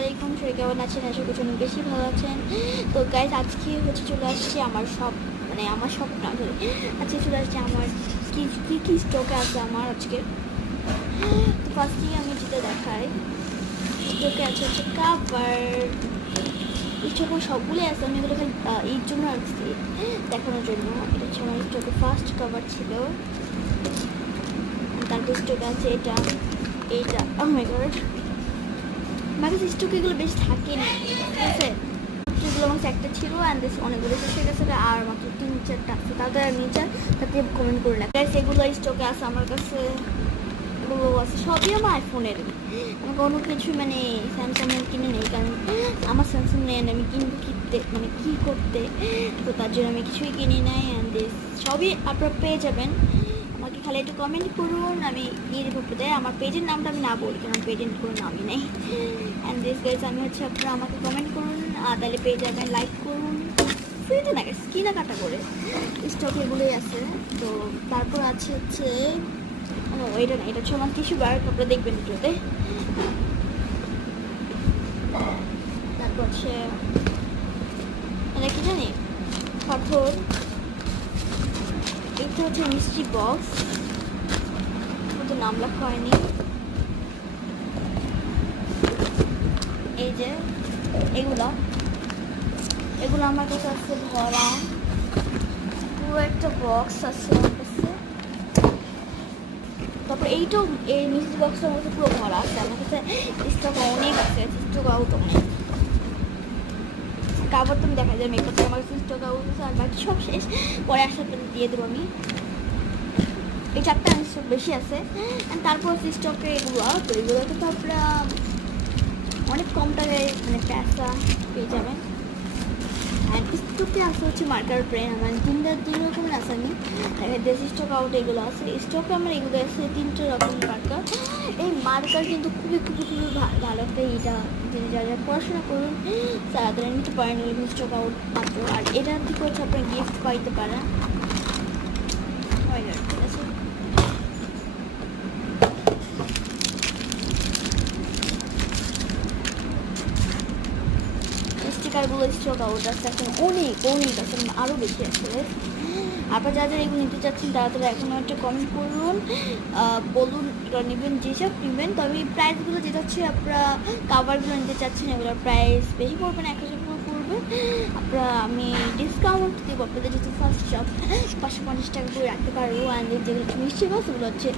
আলাইকুম, সবাই কেমন আছেন? আশা করছি অনেক বেশি ভালো আছেন। তো গাইজ আজকে হচ্ছে চলে আসছে আমার সব, মানে আমার সব না ধরে আজকে চলে আসছে আমার কী কী কী স্টকে আছে আমার আজকে। তো ফার্স্টেই আমি যেটা দেখাই, স্টকে আছে হচ্ছে কাভার। স্টকে সবগুলোই আছে, আমি এগুলো খালি এর জন্য রাখছি, দেখানোর জন্য। এটা হচ্ছে আমার স্টকে ফার্স্ট কাভার ছিল। তারপর স্টকে আছে এটা এইটা। ও মাই গড, আমার কাছে স্টক এগুলো বেশ থাকে না, ঠিক আছে। এগুলো আমার একটা ছিল অ্যান্ড দিস অনেকগুলো শেষ গেছে, আর মাত্র 3-4টা আছে। তাদের আমি তাতে কমেন্ট করে না গাইস, এগুলো স্টকে আছে আমার কাছে। এগুলো আছে সবই আমার আইফোনের। আমি কোনো কিছু মানে স্যামসাংয়ের কিনে নেই, কারণ আমার স্যামসাং নেই, আমি কিনবো কিনতে মানে কী করতে, তো তার জন্য আমি কিছুই কিনি নাই। অ্যান্ড দিস সবই আপনারা পেয়ে যাবেন, আমাকে খালি একটু কমেন্ট করুন, আমি দিয়ে দেবো দেয়। আমার পেজের নামটা আমি না বলি, কারণ পেজের কোনো নামই নেই। অ্যান্ড দিস গাইজ আমি হচ্ছে আপনারা আমাকে কমেন্ট করুন, তাহলে পেয়ে যাবেন, লাইক করুন, ফ্রিতে না গাইজ, কেনাকাটা করে। স্টক এগুলোই আছে। তো তারপর আছে হচ্ছে এটা না, এটা হচ্ছে আমার টিস্যু বার, আপনারা দেখবেন ভিডিওতে। তারপর হচ্ছে এটা কি জানি, পাথর। এটা হচ্ছে মিষ্টি বক্স, তো নাম লেখা হয়নি। এই যে এগুলো এগুলো আমার কাছে আছে ভরা, পুরো একটা বক্স আছে আমার কাছে। তারপর এইটাও, এই মিষ্টি বক্সটার মধ্যে পুরো ভরা আছে আমার কাছে। স্টক অনেক আছে, স্টক আউট অনেক। কাবার তুমি দেখা যায় মেকআপে আমার কাছে স্টক আউট আছে, আর বাকি সব শেষ, পরে একসাথে দিয়ে দেবো আমি। এই চারটা স্টক বেশি আছে। তারপর স্টকে এগুলো, তো এগুলো কিন্তু আপনারা অনেক কম টাকায় মানে প্যাসা পেয়ে যাবেন। আর স্টকে আসে হচ্ছে মার্কার পেন, আমার তিন রকমের আছে। আমি দেশি স্টক আউট এগুলো আছে। স্টকে আমার এগুলো আছে 3টে রকম মার্কার। এই মার্কার কিন্তু খুবই খুবই খুবই ভালো একটা এটা, যারা পড়াশোনা করুন তারা নিতে পারেন এগুলো স্টক আউট মাত্র। আর এটার থেকে হচ্ছে আপনার গিফট পাইতে পারেন। ঠিক আছে, স্টিকারগুলো স্টক আউট আছে এখন অনেক অনেক আছে, আরও বেশি আসলে। আপনারা যারা যারা এগুলো নিতে চাচ্ছেন তারা এখন একটা কমেন্ট করুন, বলুন নেবেন, যেসব নেবেন। তবে এই প্রাইসগুলো যেটা হচ্ছে আপনারা কাভারগুলো নিতে চাচ্ছেন, এগুলোর প্রাইস বেশি পড়বে না, 1000 পড়বে। আপনারা আমি ডিসকাউন্ট দেবো আপনাদের, যেহেতু ফার্স্ট শপ 550 টাকা করে রাখতে পারবো। অ্যান্ড যেগুলো মিষ্টি বাস ওগুলো হচ্ছে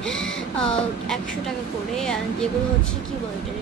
100 টাকা করে। অ্যান্ড যেগুলো হচ্ছে কী বলে